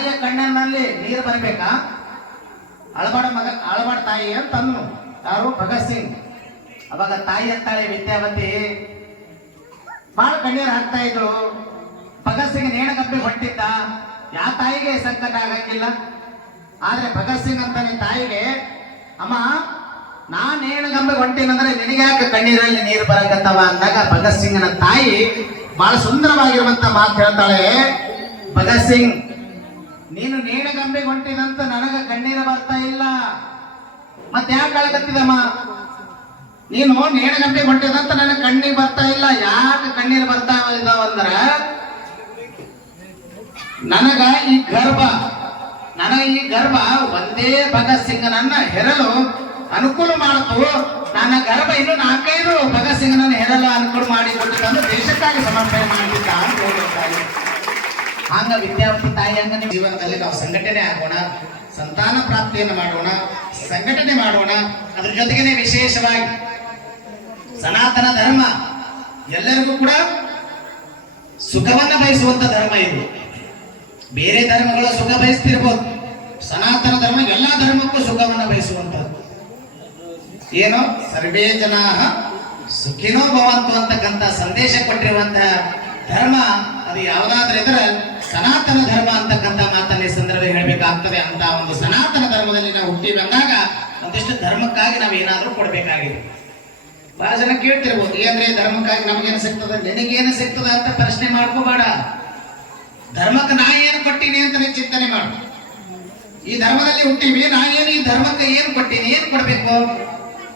ತಾಯಿಯ ಕಣ್ಣಿನಲ್ಲಿ ನೀರು ಬರಬೇಕಾ? ಅಳಬಾಡ ತಾಯಿ ಅಂತ ಅಂದ್ರು ಯಾರು? ಭಗತ್ ಸಿಂಗ್. ಅವಾಗ ತಾಯಿ ಅಂತಾಳೆ ವಿದ್ಯಾವತಿ, ಬಹಳ ಕಣ್ಣೀರು ಹಾಕ್ತಾ ಇದ್ರು. ಭಗತ್ ಸಿಂಗ್ ನೇಣಗಪ್ಪಿ ಹೊಟ್ಟಿದ್ದ, ಯಾವ ತಾಯಿಗೆ ಸಂಕಟ ಆಗಂಗಿಲ್ಲ. ಆದ್ರೆ ಭಗತ್ ಸಿಂಗ್ ಅಂತಾನೆ ತಾಯಿಗೆ, ಅಮ್ಮ ನಾನ್ ನೇಣಗಂಬೆ ಹೊಂಟೀನಂದ್ರೆ ನಿನಗ್ಯಾಕೆ ಕಣ್ಣೀರಲ್ಲಿ ನೀರು ಬರಕತ್ತವ ಅಂದಾಗ ಭಗತ್ ಸಿಂಗ್ನ ತಾಯಿ ಬಹಳ ಸುಂದರವಾಗಿರುವಂತ ಮಾತು ಹೇಳ್ತಾಳೆ, ಭಗತ್ ಸಿಂಗ್ ನೀನು ನೇಣಗಂಬೆ ಹೊಂಟಿದಂತ ನನಗ ಕಣ್ಣೀರು ಬರ್ತಾ ಇಲ್ಲ, ಮತ್ತೆ ಯಾಕೆ ಅಳಕತ್ತಿದಮ್ಮ? ನೀನು ನೇಣಗಂಬೆ ಹೊಂಟಿದಂತ ನನಗೆ ಕಣ್ಣೀರು ಬರ್ತಾ ಇಲ್ಲ, ಯಾಕೆ ಕಣ್ಣೀರು ಬರ್ತಾ ಇದಾವಂದ್ರ ನನಗ ಈ ಗರ್ಭ ಒಂದೇ ಭಗತ್ ಸಿಂಗ್ ನನ್ನ ಹೆರಲು ಅನುಕೂಲ ಮಾಡ್ತು. ನನ್ನ ಗರ್ಭ ಇನ್ನು 4-5 ಭಗತ್ ಸಿಂಗ್ ನನ್ನ ಹೆರಲು ಅನುಕೂಲ ಮಾಡಿ ಕೊಟ್ಟಿದ್ದು ದೇಶಕ್ಕಾಗಿ ಸಮರ್ಪಣೆ ಮಾಡಿದ್ದ ಅಂತ ಹೇಳ್ತಾರೆ. ಹಂಗ ವಿದ್ಯಾವತಿ ತಾಯಿ ಹಂಗ ನಿಮ್ಮ ಜೀವನದಲ್ಲಿ ನಾವು ಸಂಘಟನೆ ಆಗೋಣ, ಸಂತಾನ ಪ್ರಾಪ್ತಿಯನ್ನು ಮಾಡೋಣ, ಸಂಘಟನೆ ಮಾಡೋಣ. ಅದ್ರ ಜೊತೆಗೇನೆ ವಿಶೇಷವಾಗಿ ಸನಾತನ ಧರ್ಮ ಎಲ್ಲರಿಗೂ ಕೂಡ ಸುಖವನ್ನ ಬಯಸುವಂತ ಧರ್ಮ ಇದು. ಬೇರೆ ಧರ್ಮಗಳು ಸುಖ ಬಯಸ್ತಿರ್ಬೋದು, ಸನಾತನ ಧರ್ಮ ಎಲ್ಲಾ ಧರ್ಮಕ್ಕೂ ಸುಖವನ್ನ ಬಯಸುವಂತದ್ದು. ಏನು ಸರ್ವೇ ಜನಾ ಸುಖಿನೋ ಭವಂತು ಅಂತಕ್ಕಂಥ ಸಂದೇಶ ಕೊಟ್ಟಿರುವಂತಹ ಧರ್ಮ ಅದು ಯಾವುದಾದ್ರೂ ಇದ್ರೆ ಸನಾತನ ಧರ್ಮ ಅಂತಕ್ಕಂಥ ಮಾತನ್ನ ಈ ಸಂದರ್ಭ ಹೇಳ್ಬೇಕಾಗ್ತದೆ. ಅಂತ ಒಂದು ಸನಾತನ ಧರ್ಮದಲ್ಲಿ ನಾವು ಹುಟ್ಟಿ ಬಂದಾಗ ಒಂದಿಷ್ಟು ಧರ್ಮಕ್ಕಾಗಿ ನಾವು ಏನಾದ್ರೂ ಕೊಡ್ಬೇಕಾಗಿದೆ. ಬಹಳ ಜನ ಕೇಳ್ತಿರ್ಬೋದು, ಏನ್ರೆ ಧರ್ಮಕ್ಕಾಗಿ ನಮಗೇನು ಸಿಗ್ತದ, ನಿನಗೇನು ಸಿಗ್ತದ ಅಂತ ಪ್ರಶ್ನೆ ಮಾಡ್ಕೋಬೇಡ. ಧರ್ಮಕ್ಕೆ ನಾ ಏನು ಕೊಟ್ಟಿನಿ ಅಂತ ನೀನು ಚಿಂತನೆ ಮಾಡು. ಈ ಧರ್ಮದಲ್ಲಿ ಹುಟ್ಟಿವಿ, ನಾ ಏನು ಈ ಧರ್ಮಕ್ಕೆ ಏನು ಕೊಟ್ಟಿನಿ, ಏನು ಕೊಡ್ಬೇಕು?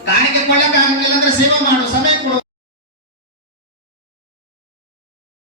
ಕಾಣಿಕೆ ಕೊಳ್ಳಕ್ ಆಗಂಗಿಲ್ಲ ಅಂದ್ರೆ ಸೇವೆ ಮಾಡು, ಸಮಯ ಕೊಡು.